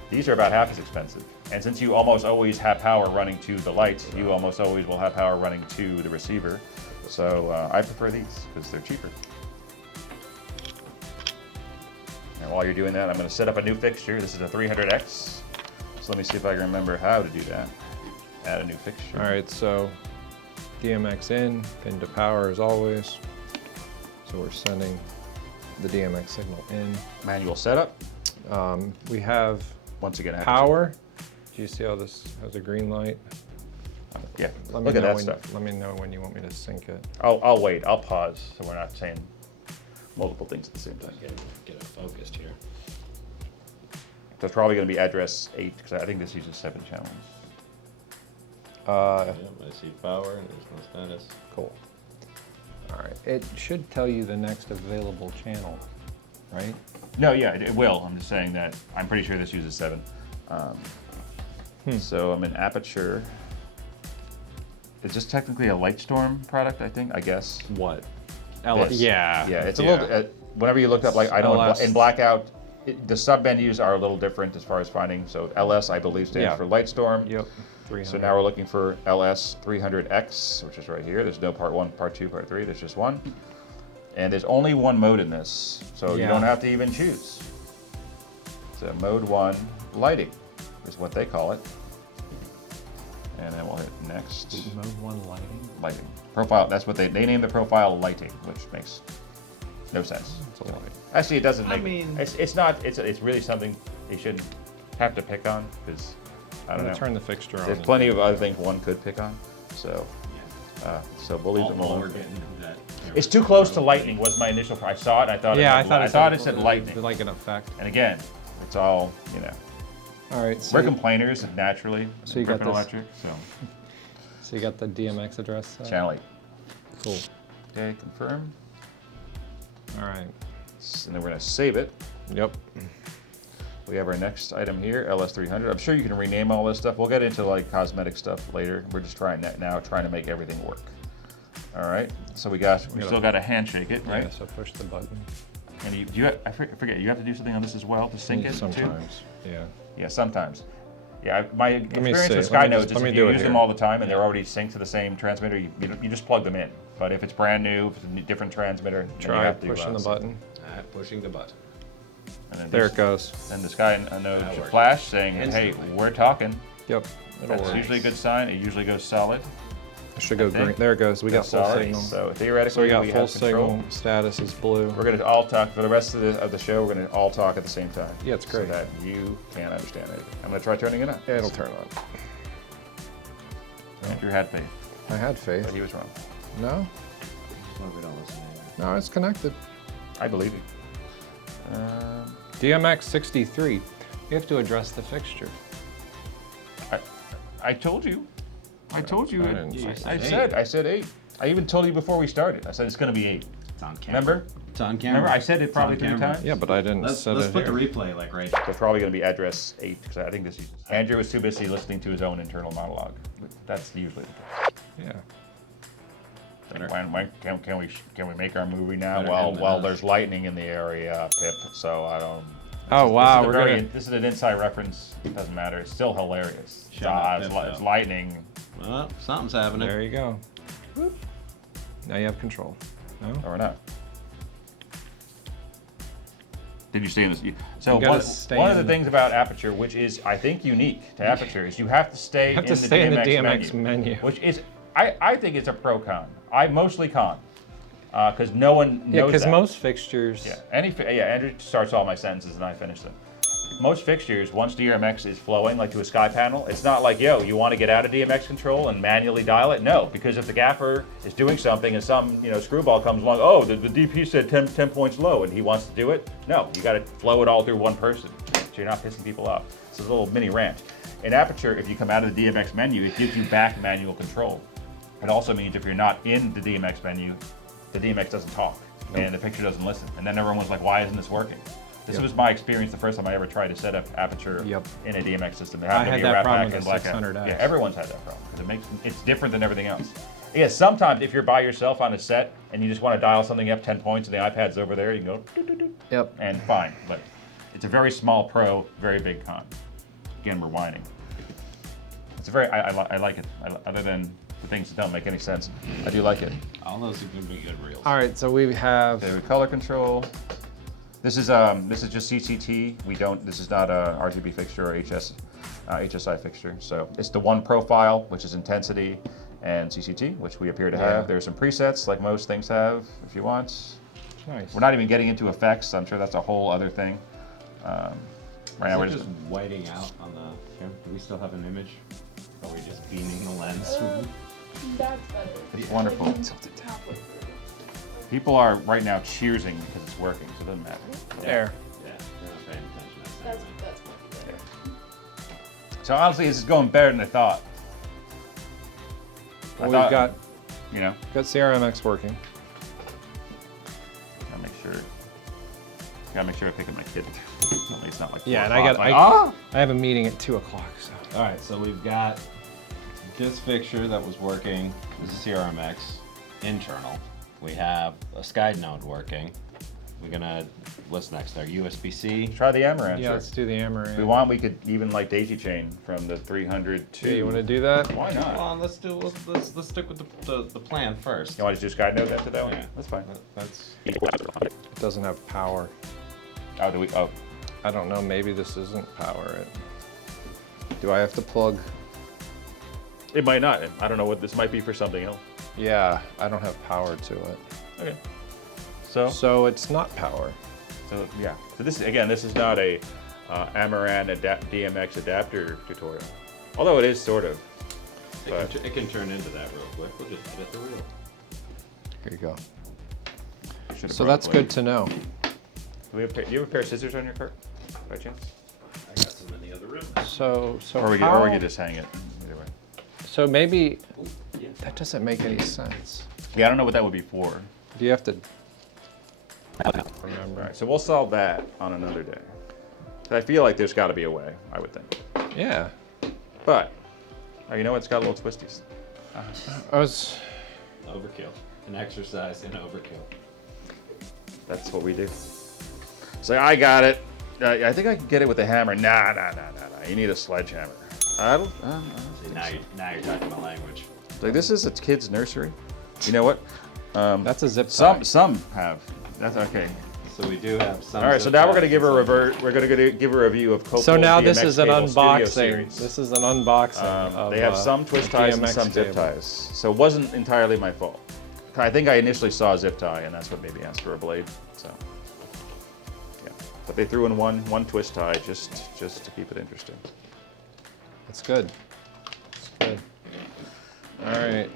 These are about half as expensive. And since you almost always have power running to the lights, you almost always will have power running to the receiver. So I prefer these because they're cheaper. And while you're doing that, I'm going to set up a new fixture. This is a 300X. So let me see if I can remember how to do that. Add a new fixture. All right, so DMX in, pin to power as always. So we're sending the DMX signal in. Manual setup. We have once again power. Do you see how this has a green light? Yeah, look at that stuff. Let me know when you want me to sync it. I'll wait. I'll pause so we're not saying multiple things at the same time. Get it focused here. So it's probably going to be address 8 because I think this uses 7 channels. I see power and there's no status. Cool. All right, it should tell you the next available channel, right? No, yeah, it will. I'm just saying that I'm pretty sure this uses 7. So I'm in Aputure. Is this technically a Lightstorm product? I guess. What? Yeah, it's a little. Whenever you look up, like I don't in Blackout, the sub menus are a little different as far as finding. So LS, I believe, stands for Lightstorm. Yep. 300. So now we're looking for LS 300X, which is right here. There's no part 1, part 2, part 3. There's just one. And there's only one mode in this, so you don't have to even choose. So mode 1 lighting is what they call it. And then we'll hit next. Mode 1 lighting? Lighting. Profile, that's what they name the profile lighting, which makes no sense. It's a light. Actually, it doesn't make, it's really something you shouldn't have to pick on, because, I don't know. Turn the fixture on. There's plenty of other things one could pick on, so. So we'll leave them alone. It's too close to lightning was my initial. I saw it. I thought. Yeah, I thought it said lightning. Like an effect. And again, it's all All right. So we're complainers naturally. So you got this. Electric. So you got the DMX address. Channel 8. Cool. Okay, confirm. All right. And then we're gonna save it. Yep. We have our next item here, LS300. I'm sure you can rename all this stuff. We'll get into like cosmetic stuff later. We're just trying that now, trying to make everything work. All right. So we still got to handshake it, right? Yeah. So push the button. And I forget. You have to do something on this as well to sync it sometimes. Too? Yeah. Yeah, sometimes. Yeah, my experience with Let SkyNodes is if you use here. them all the time and they're already synced to the same transmitter, you just plug them in. But if it's brand new, if it's a different transmitter, then you have to pushing the button. Pushing the button. And then There it goes. Then the SkyNode should flash saying, "Hey, we're talking." Yep. That's usually a good sign. It usually goes solid. It should go green. There it goes. We got full signal. So theoretically, So we got full have control. signal. Status is blue. We're going to all talk for the rest of the show. We're going to all talk at the same time. Yeah, it's great. So that you can't understand anything. I'm going to try turning it on. Yeah, it'll turn on. Andrew had faith, I had faith. but he was wrong. No. No, it's connected. I believe you. DMX 63. You have to address the fixture. I told you. I told you. I didn't say I said 8. I even told you before we started. I said it's going to be 8. It's on camera. Remember? It's on camera. Remember? I said it probably 3 times. Yeah, but I didn't Let's set it put here. the replay like right. So it's probably going to be address 8 because I think this. Andrew was too busy listening to his own internal monologue. That's usually the case. Yeah. When can we make our movie now? Better Well, there's lightning in the area, Pip. So I don't. Oh wow, This is an inside reference. It doesn't matter. It's still hilarious. Shut up, Pip, It's though. lightning. Well, something's happening. There you go. Whoop. Now you have control. No? Or not. Did you stay in this? So You one gotta of the things about Aputure, which is I think unique to Aputure, is you have to stay in the DMX menu. which is I think it's a pro con. I mostly con because no one knows Yeah, because that. most fixtures. Yeah, Andrew starts all my sentences and I finish them. most fixtures, once DMX is flowing, like to a sky panel, it's not like, yo, you want to get out of DMX control and manually dial it? No, because if the gaffer is doing something and some screwball comes along, oh, the DP said 10 points low and he wants to do it, no, you got to flow it all through one person, so you're not pissing people off. It's a little mini rant. In Aputure, if you come out of the DMX menu, it gives you back manual control. It also means if you're not in the DMX menu, the DMX doesn't talk and the picture doesn't listen. And then everyone's like, why isn't this working? This was my experience the first time I ever tried to set up Aputure in a DMX system. It happened I to had be that Rat problem Pack with and the Black 600X. Yeah, everyone's had that problem. It's different than everything else. Yeah, sometimes if you're by yourself on a set and you just want to dial something up 10 points and the iPad's over there, you can go doo, doo, doo, Yep. and fine. But it's a very small pro, very big con. Again, we're whining. It's a very, I like it. Other than the things that don't make any sense, I do like it. All those are gonna be good reels. All right, so we have. The color control. This is just CCT. This is not a RGB fixture or HSI fixture. So it's the one profile, which is intensity, and CCT, which we appear to have. There's some presets, like most things have, if you want. Nice. We're not even getting into effects. I'm sure that's a whole other thing. Right now we're just whiting out on the. Here, do we still have an image? Or are we just beaming the lens? That's better. It's wonderful. Halfway through. People are right now cheersing because it's working, so it doesn't matter. There. Yeah, they're not paying attention. That's much better. So honestly, this is going better than I thought. Well, we've got CRMX working. Gotta make sure I pick up my kid. It's not like Yeah, 4 and o'clock. I have a meeting at 2 o'clock. So. All right, so we've got this fixture that was working. This is CRMX internal. We have a SCID node working. We're gonna, what's next? Our USB-C. Try the Amaranth. Yeah, sure. let's do the Amaranth. If we want, we could even like daisy chain from the 300 to. Yeah, you want to do that? Why not? Come on, let's stick with the plan first. You want to just guide note after that one? Yeah. That's fine. It doesn't have power. Oh, do we? Oh, I don't know. Maybe this isn't power. Do I have to plug? it might not. I don't know what this might be for something else. Yeah, I don't have power to it. Okay. So So it's not power. yeah. So this again, this is not a Amaran DMX adapter tutorial, although it is sort of. It can turn into that real quick. We'll just edit the reel. Here you go. Should've So brought that's a good blade. to know. Do you have a pair of scissors on your cart, by chance? I got some in the other room. So Or we how, could just hang it. Either way. so maybe Yeah. that doesn't make any sense. Yeah, I don't know what that would be for. Do you have to All remember? right, so we'll solve that on another day. I feel like there's got to be a way, I would think. Yeah. But, oh, you know what? It's got little twisties. I was. Overkill. An exercise in overkill. That's what we do. So I got it. I think I can get it with a hammer. Nah. You need a sledgehammer. I don't. See, now you're talking my language. Like this is a kid's nursery. You know what? That's a zip tie. Some have. That's okay. So we do have some. All right. So now we're gonna give her a We're gonna give her a view of Coco. So now this DMX is an Cable Studio unboxing. Series. This is an unboxing. Of, They have some twist ties and DMX some zip cable. ties. So it wasn't entirely my fault. I think I initially saw a zip tie, and that's what made me ask for a blade. So, yeah. But they threw in one twist tie just to keep it interesting. It's good. It's good. All right.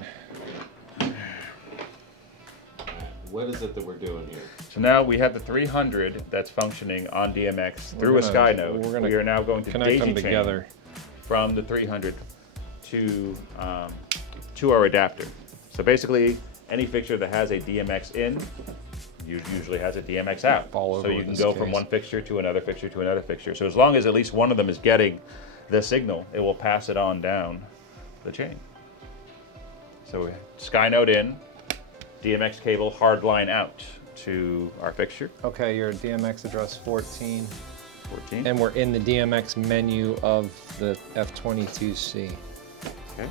What is it that we're doing here? So now we have the 300 that's functioning on DMX through a SCID node. We are now going to Connect daisy them chain together. from the 300 to our adapter. So basically, any fixture that has a DMX in usually has a DMX out. All over so you with can this go from case. one fixture to another fixture to another fixture. So as long as at least one of them is getting the signal, it will pass it on down the chain. So we SCID node in, DMX cable hard line out to our fixture, Okay, your DMX address 14. 14. And we're in the DMX menu of the F22C. Okay.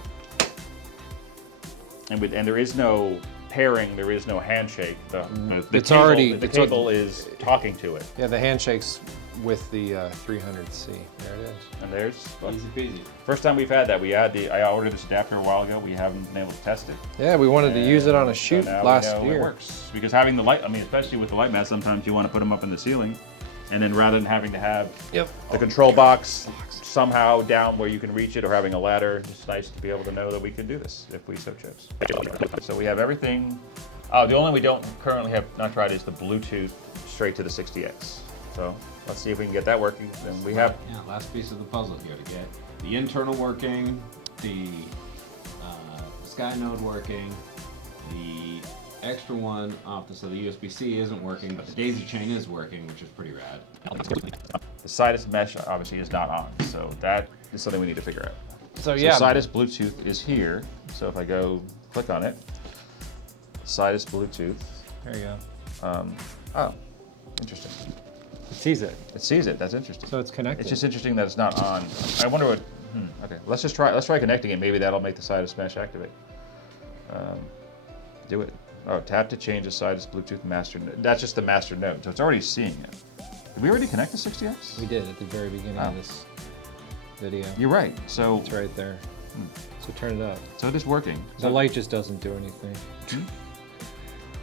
And there is no pairing, there is no handshake. The It's cable, already- the it's cable is talking to it. Yeah, the handshake's with the 300C. There it is. And there's Easy peasy. first time we've had that. I ordered this adapter a while ago. We haven't been able to test it. Yeah, we wanted to use it on a So shoot now we last know year. It works because having the light. I mean, especially with the light mask, sometimes you want to put them up in the ceiling. And then rather than having to have Yep. the control box somehow down where you can reach it or having a ladder, it's nice to be able to know that we can do this if we so chose. So we have everything. The only we don't currently have not tried is the Bluetooth straight to the 60X. So let's see if we can get that working. Then we have last piece of the puzzle here to get the internal working, the Sky node working, the extra one off so the USB-C isn't working, but the daisy chain is working, which is pretty rad. the Sidus Mesh obviously is not on, so that is something we need to figure out. So yeah, So Sidus Bluetooth is here. So if I go click on it, Sidus Bluetooth. there you go. Oh, interesting. It sees it, It sees it. That's interesting. so it's connected. It's just interesting that it's not on. I wonder what. Okay, let's try connecting it. Maybe that'll make the Sidus Mesh activate. Do it. Oh, tap to change the Sidus Bluetooth master node. That's just the master node, so it's already seeing it. Did we already connect the 60X? We did at the very beginning of this video. You're right. So It's right there. So turn it up. it is working. The light just doesn't do anything.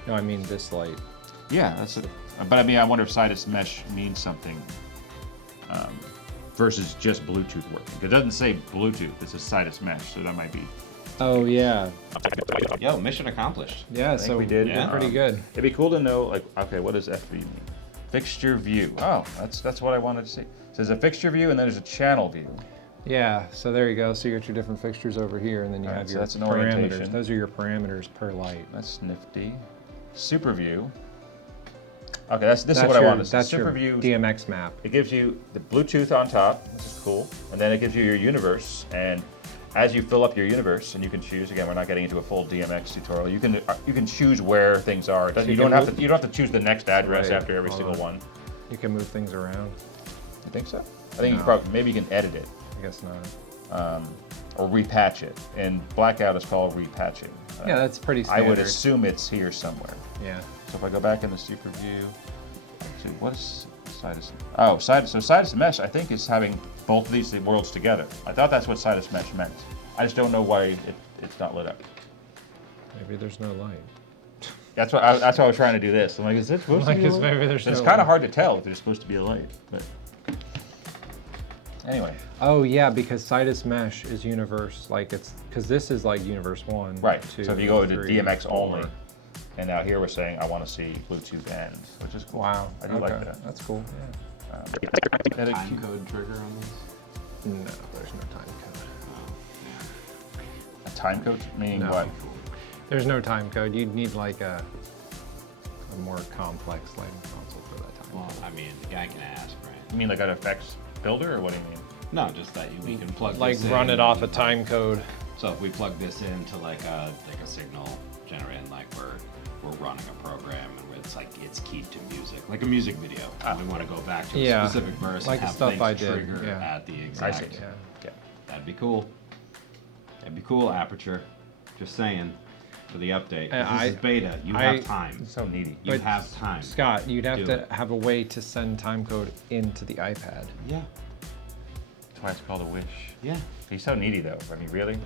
No, I mean this light. Yeah, that's it. But I mean, I wonder if Sidus Mesh means something versus just Bluetooth working. It doesn't say Bluetooth. It says Sidus Mesh, so that might be. Oh yeah, Yo, mission accomplished. yeah. think So we did. we're pretty good. It'd be cool to know, like, okay, what does FV mean? Fixture view. Oh, that's what I wanted to see. So there's a fixture view and then there's a channel view. Yeah. So there you go. So you got your different fixtures over here, and then you All right, have so your that's an parameters. orientation. Those are your parameters per light. That's nifty. Super view. Okay, this is what I your, wanted. That's Super your view. DMX map. It gives you the Bluetooth on top, which is cool, and then it gives you your universe. And as you fill up your universe, and you can choose. Again, we're not getting into a full DMX tutorial. You can choose where things are. It doesn't- So you you don't can have to. You don't have to choose the next address Right, after every hold single on. one. You can move things around. You think so? I think you No. probably maybe you can edit it I guess not. or repatch it. And Blackout is called repatching. Yeah, that's pretty I standard. would assume it's here somewhere. Yeah. So if I go back into Super View, let's see, what is Sidus? Oh, Sidus Mesh, I think, is having both of these worlds together. I thought that's what Sidus Mesh meant. I just don't know why it's not lit up. Maybe there's no light. That's why I was trying to do this. I'm like, is it supposed to be a light? Maybe there's It's no kind light. of hard to tell if there's supposed to be a light. But anyway, Oh yeah, because Sidus Mesh is universe, like it's because this is like universe 1. right. 2, So if you go to 3, DMX 4. only, and now here we're saying I want to see Bluetooth and, which is cool. Wow. I do like okay. that. That's cool. Time code trigger on this? Yeah. No, there's no time code. A time code meaning No. what? There's no time code. You'd need like a more complex lighting console for that time. Well, I mean, the guy can ask, right? You mean like an effects builder, or what do you mean? No, just that we can plug Like this in. run it off a time code. So if we plug this into like a signal generating, like we're running a program and it's keyed to music, like a music video. And we want to go back to Yeah, a specific verse like and the have stuff things I did, trigger yeah. at the I exact. see. Yeah. Yeah. That'd be cool. That'd be cool, Aputure. Just saying. For the update. This is beta. You have time. It's so needy. You But have time. Scott, you'd have Do to it. have a way to send time code into the iPad. Yeah. That's why it's called a wish. Yeah. He's so needy though. I mean, really?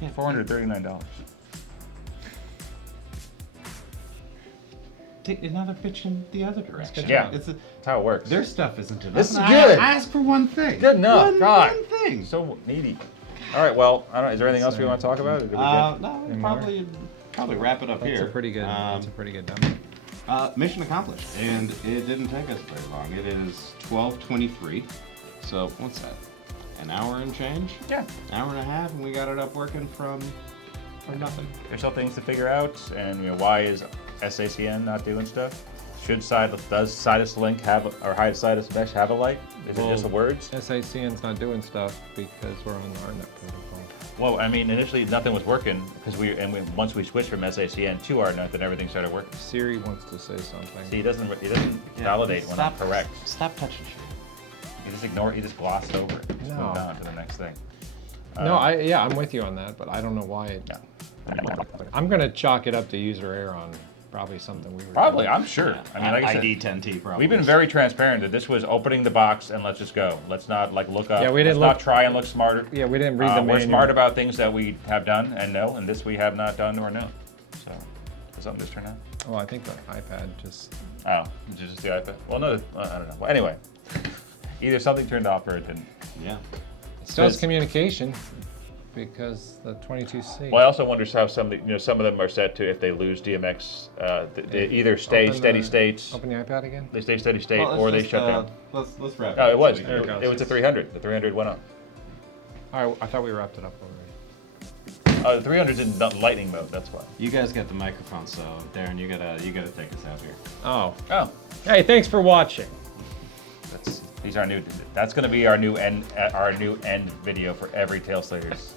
Yeah. $439. Take another pitch in the other direction. Yeah. It's That's how it works. their stuff isn't enough. This is I good. ask for one thing. Good enough. One, God. One thing. So needy. All right. Well, I don't know. Is there anything else we want to talk about? Or did we get- No, Any more? probably wrap it up That's here. a pretty good. That's a pretty good demo. Mission accomplished, and it didn't take us very long. It is 12:23. So what's that? An hour and change? Yeah. Hour and a half, and we got it up working from nothing. There's still things to figure out, and why is SACN not doing stuff? Does Sidus Link have or Sidus Mesh have a light? Is it just the words? SACN's not doing stuff because we're on the RNet protocol. Well, I mean, initially nothing was working because once we switched from SACN to RNet, then everything started working. Siri wants to say something. See, he doesn't validate when I'm correct. Stop touching shit. You just ignore it. You just glossed over it. Just No. moved on to the next thing. No, I'm with you on that, but I don't know why. Yeah. I'm gonna chalk it up to user error on probably something we were Probably, doing. I'm sure. I mean, like I said, ID10T probably. we've been very transparent that this was opening the box and let's just go. Let's not look up. Yeah, we didn't let's not look- try and look smarter. Yeah, we didn't read the We're manual. smart about things that we have done and know, and this we have not done or know. So Did something just turn on? Well, I think the iPad just. Oh, is it just the iPad? Well, no, I don't know. Well, anyway, either something turned off or it didn't. Yeah. It still has Because- communication because the 22C. Well, I also wonder how some of them are set to if they lose DMX, they either stay Open steady the- states, Open the iPad again? they stay steady state, or they shut down. Let's wrap. Oh, it was. There it goes. It was the 300. The 300 went on. All right, I thought we wrapped it up already. The 300's in lightning mode. That's why. You guys got the microphone, so Darren, you gotta take us out here. Oh. Oh, Hey, thanks for watching. these are new. That's going to be our new end video for every Tailslaters.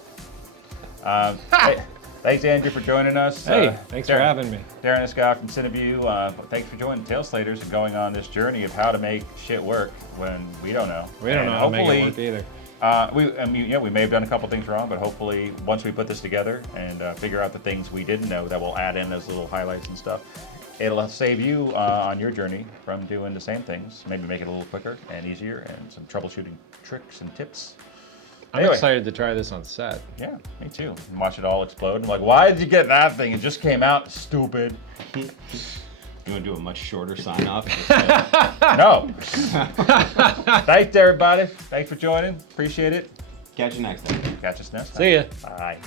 Hey, thanks, Andrew, for joining us. Hey, thanks for having me. Darren and Scott from Cineview. Thanks for joining Tailslaters and going on this journey of how to make shit work when we don't know. We don't And know how to make it hopefully, work either. we may have done a couple things wrong, but hopefully once we put this together and figure out the things we didn't know that we'll add in as little highlights and stuff, it'll save you on your journey from doing the same things. Maybe make it a little quicker and easier and some troubleshooting tricks and tips. I'm Anyway. excited to try this on set. Yeah, me too. And watch it all explode. I'm like, why did you get that thing? It just came out, stupid. You want to do a much shorter sign off? No. Thanks, everybody. Thanks for joining. Appreciate it. Catch you next time. Catch us next time. See ya. Bye.